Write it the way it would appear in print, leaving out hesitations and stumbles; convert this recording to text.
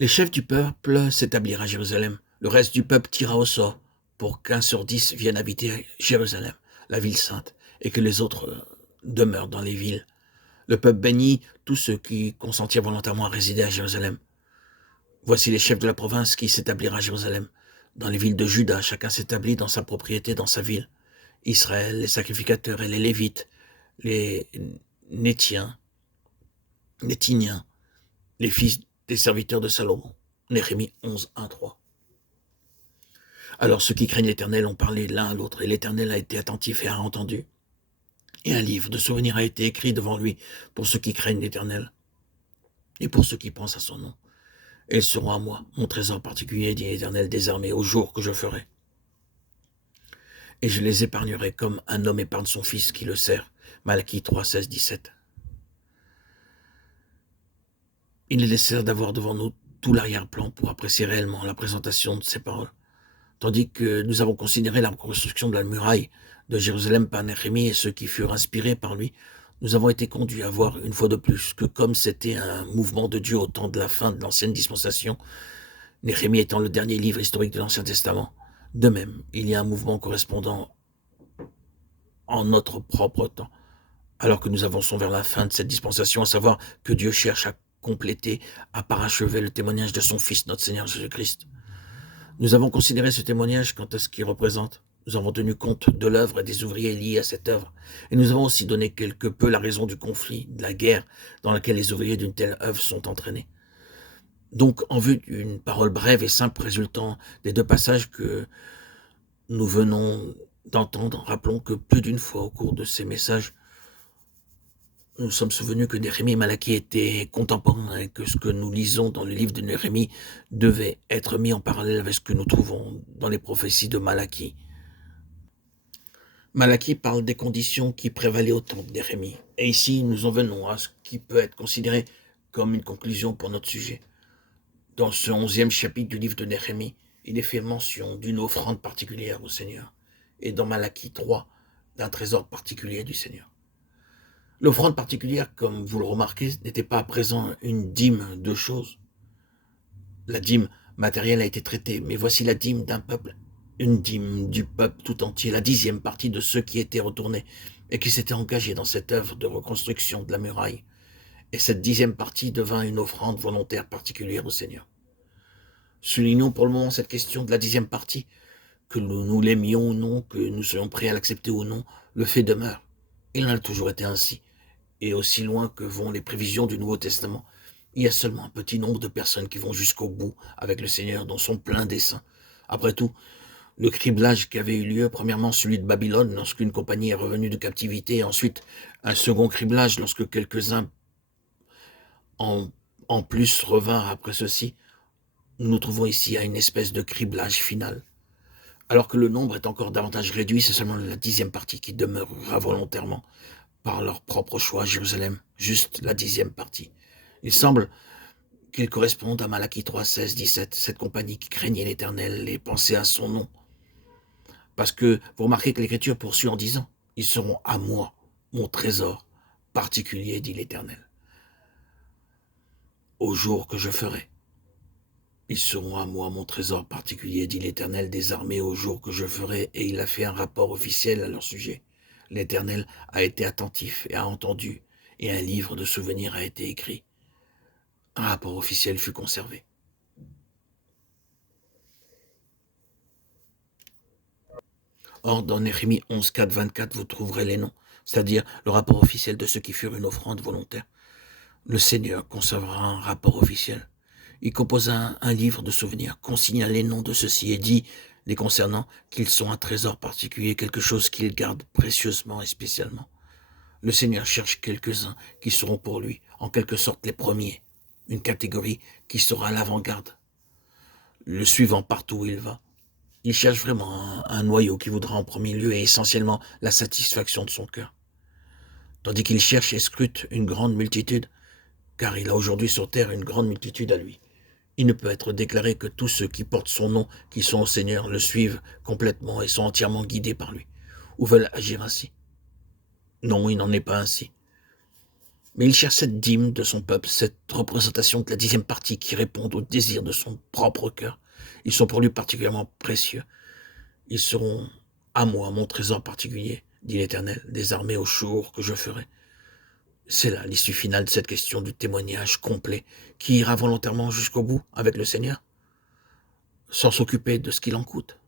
Les chefs du peuple s'établirent à Jérusalem. Le reste du peuple tira au sort pour qu'un sur 10 vienne habiter Jérusalem, la ville sainte, et que les autres demeurent dans les villes. Le peuple bénit tous ceux qui consentirent volontairement à résider à Jérusalem. Voici les chefs de la province qui s'établirent à Jérusalem. Dans les villes de Juda, chacun s'établit dans sa propriété, dans sa ville. Israël, les sacrificateurs et les Lévites, les Nétiens, Nétiniens, les fils des serviteurs de Salomon. Néhémie 11, 1, 3. Alors ceux qui craignent l'Éternel ont parlé l'un à l'autre, et l'Éternel a été attentif et a entendu. Et un livre de souvenirs a été écrit devant lui pour ceux qui craignent l'Éternel et pour ceux qui pensent à son nom. Et ils seront à moi, mon trésor particulier, dit l'Éternel des armées, au jour que je ferai. Et je les épargnerai comme un homme épargne son fils qui le sert. Malachie 3, 16, 17. Il est nécessaire d'avoir devant nous tout l'arrière-plan pour apprécier réellement la présentation de ces paroles. Tandis que nous avons considéré la reconstruction de la muraille de Jérusalem par Néhémie et ceux qui furent inspirés par lui, nous avons été conduits à voir une fois de plus que comme c'était un mouvement de Dieu au temps de la fin de l'ancienne dispensation, Néhémie étant le dernier livre historique de l'Ancien Testament, de même, il y a un mouvement correspondant en notre propre temps, alors que nous avançons vers la fin de cette dispensation, à savoir que Dieu cherche à compléter, à parachever le témoignage de son Fils, notre Seigneur Jésus-Christ. Nous avons considéré ce témoignage quant à ce qu'il représente. Nous avons tenu compte de l'œuvre et des ouvriers liés à cette œuvre. Et nous avons aussi donné quelque peu la raison du conflit, de la guerre dans laquelle les ouvriers d'une telle œuvre sont entraînés. Donc, en vue d'une parole brève et simple résultant des deux passages que nous venons d'entendre, rappelons que plus d'une fois au cours de ces messages, nous sommes souvenus que Néhémie et Malachie étaient contemporains et que ce que nous lisons dans le livre de Néhémie devait être mis en parallèle avec ce que nous trouvons dans les prophéties de Malachie. Malachie parle des conditions qui prévalaient au temps de Néhémie. Et ici, nous en venons à ce qui peut être considéré comme une conclusion pour notre sujet. Dans ce 11e chapitre du livre de Néhémie, il est fait mention d'une offrande particulière au Seigneur. Et dans Malachie 3, d'un trésor particulier du Seigneur. L'offrande particulière, comme vous le remarquez, n'était pas à présent une dîme de choses. La dîme matérielle a été traitée, mais voici la dîme d'un peuple, une dîme du peuple tout entier, la 10e partie de ceux qui étaient retournés et qui s'étaient engagés dans cette œuvre de reconstruction de la muraille. Et cette 10e partie devint une offrande volontaire particulière au Seigneur. Soulignons pour le moment cette question de la 10e partie, que nous l'aimions ou non, que nous soyons prêts à l'accepter ou non, le fait demeure. Il en a toujours été ainsi. Et aussi loin que vont les prévisions du Nouveau Testament, il y a seulement un petit nombre de personnes qui vont jusqu'au bout avec le Seigneur dans son plein dessein. Après tout, le criblage qui avait eu lieu, premièrement celui de Babylone lorsqu'une compagnie est revenue de captivité, et ensuite un second criblage lorsque quelques-uns en plus revinrent après ceci, nous nous trouvons ici à une espèce de criblage final. Alors que le nombre est encore davantage réduit, c'est seulement la 10e partie qui demeurera volontairement par leur propre choix à Jérusalem, juste la 10e partie. Il semble qu'ils correspondent à Malachie 3, 16, 17, cette compagnie qui craignait l'Éternel et pensait à son nom. Parce que vous remarquez que l'Écriture poursuit en disant, ils seront à moi, mon trésor particulier, dit l'Éternel, au jour que je ferai. Ils seront à moi, mon trésor particulier, dit l'Éternel des armées, au jour que je ferai, et il a fait un rapport officiel à leur sujet. L'Éternel a été attentif et a entendu, et un livre de souvenirs a été écrit. Un rapport officiel fut conservé. Or, dans Néhémie 11, 4, 24, vous trouverez les noms, c'est-à-dire le rapport officiel de ceux qui furent une offrande volontaire. Le Seigneur conservera un rapport officiel. Il composa un livre de souvenirs, consigna les noms de ceux-ci et dit, les concernant, qu'ils sont un trésor particulier, quelque chose qu'il garde précieusement et spécialement. Le Seigneur cherche quelques-uns qui seront pour lui, en quelque sorte les premiers, une catégorie qui sera à l'avant-garde, le suivant partout où il va. Il cherche vraiment un noyau qui voudra en premier lieu et essentiellement la satisfaction de son cœur. Tandis qu'il cherche et scrute une grande multitude, car il a aujourd'hui sur terre une grande multitude à lui. Il ne peut être déclaré que tous ceux qui portent son nom, qui sont au Seigneur, le suivent complètement et sont entièrement guidés par lui, ou veulent agir ainsi. Non, il n'en est pas ainsi. Mais il cherche cette dîme de son peuple, cette représentation de la 10e partie qui répond au désir de son propre cœur. Ils sont pour lui particulièrement précieux. Ils seront à moi mon trésor particulier, dit l'Éternel, des armées au jour que je ferai. C'est là l'issue finale de cette question du témoignage complet qui ira volontairement jusqu'au bout avec le Seigneur, sans s'occuper de ce qu'il en coûte.